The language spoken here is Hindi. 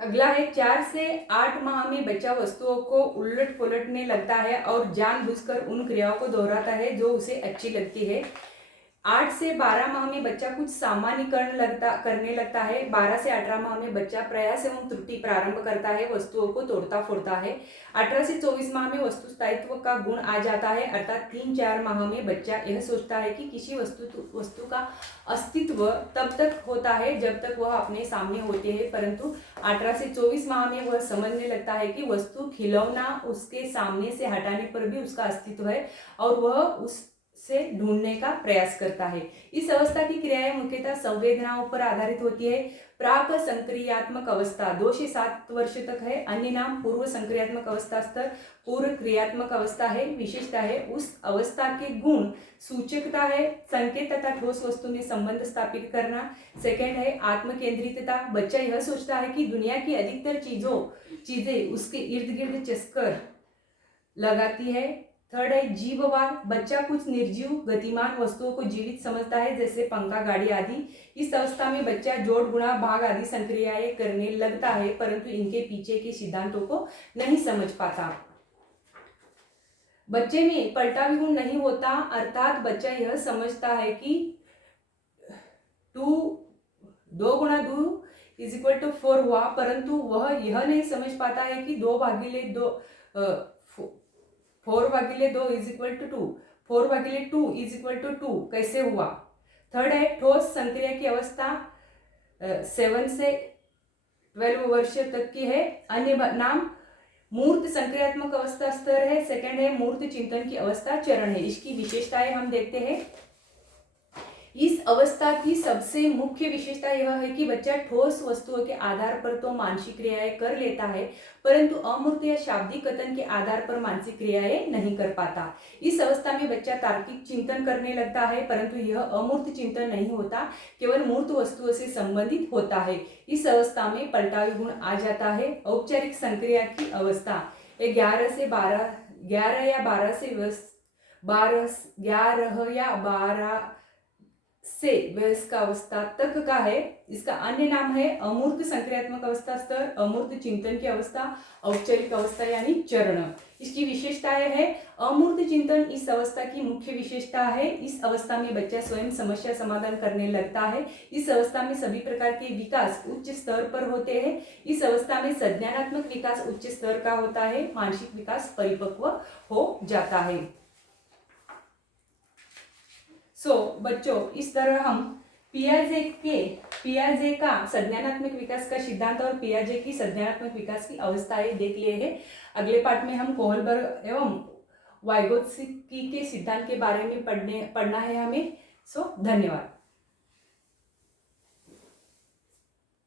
अगला है 4 से 8 माह में बच्चा वस्तुओं को उलट पुलटने लगता है और जानबूझकर उन क्रियाओं को दोहराता है जो उसे अच्छी लगती है। 8 से 12 माह में बच्चा कुछ सामान्यीकरण करने लगता है। 12 से 18 माह में बच्चा प्रयास एवं त्रुटि प्रारंभ करता है, वस्तुओं को तोड़ता फोड़ता है। 18 से 24 माह में वस्तु स्थायित्व का गुण आ जाता है, अर्थात 3-4 माह में बच्चा यह सोचता है कि किसी वस्तु का अस्तित्व तब तक होता है जब तक वह अपने सामने होते हैं, परंतु 18 से 24 माह में वह समझने लगता है कि वस्तु खिलौना उसके सामने से हटाने पर भी उसका अस्तित्व है और वह उस से ढूंढने का प्रयास करता है। इस अवस्था की क्रियाएं मुख्यतः संवेदनाओं पर आधारित होती है। प्राक संक्रियात्मक अवस्था 2 से 7 वर्ष तक है। अन्य नाम पूर्व संक्रियात्मक अवस्था स्तर पूर्व क्रियात्मक अवस्था है। विशेषता है उस अवस्था के गुण सूचकता है, संकेत तथा ठोस वस्तु में संबंध स्थापित करना। सेकेंड है आत्म केंद्रितता, बच्चा यह सोचता है कि दुनिया की अधिकतर चीजें उसके इर्द गिर्द चक्कर लगाती है। थर्ड है जीववाद, बच्चा कुछ निर्जीव गतिमान वस्तुओं को जीवित समझता है, जैसे पंखा, गाड़ी आदि। इस अवस्था में बच्चा जोड़, गुणा, भाग आदि संक्रियाएं करने लगता है, परंतु इनके पीछे के सिद्धांतों को नहीं समझ पाता। बच्चे में पलटा विगुण नहीं होता, अर्थात बच्चा यह समझता है कि 2 गुणा 2 = 4 हुआ, परंतु वह यह नहीं समझ पाता है कि 4 भागिले 2 = 2, 4/2 = 2 कैसे हुआ। थर्ड है ठोस संक्रिया की अवस्था 7 से 12 वर्ष तक की है। अन्य नाम मूर्त संक्रियात्मक अवस्था स्तर है। सेकंड है मूर्त चिंतन की अवस्था चरण है। इसकी विशेषताएं हम देखते हैं। इस अवस्था की सबसे मुख्य विशेषता यह है कि बच्चा ठोस वस्तुओं के आधार पर तो मानसिक क्रियाएं कर लेता है, परंतु अमूर्त या शाब्दिक कथन के आधार पर मानसिक क्रियाएं नहीं कर पाता। इस अवस्था में बच्चा तार्किक चिंतन करने लगता है, परंतु यह अमूर्त चिंतन नहीं होता, केवल मूर्त वस्तुओं से संबंधित होता है। इस अवस्था में पलटावी गुण आ जाता है। औपचारिक संक्रिया की अवस्था 11 या 12 से वयस्क अवस्था तक का है। इसका अन्य नाम है अमूर्त संक्रियात्मक अवस्था स्तर, अमूर्त चिंतन की अवस्था, औपचारिक अवस्था यानी चरण। इसकी विशेषताएं है अमूर्त चिंतन इस अवस्था की मुख्य विशेषता है। इस अवस्था में बच्चा स्वयं समस्या समाधान करने लगता है। इस अवस्था में सभी प्रकार के विकास उच्च स्तर पर होते हैं। इस अवस्था में संज्ञानात्मक विकास उच्च स्तर का होता है, मानसिक विकास परिपक्व हो जाता है। बच्चों, इस तरह हम पियाजे का संज्ञानात्मक विकास का सिद्धांत और पियाजे की संज्ञानात्मक विकास की अवस्थाएं देख लिए हैं। अगले पाठ में हम कोहलबर्ग एवं वाइगोत्स्की के सिद्धांत के बारे में पढ़ना है हमें। धन्यवाद।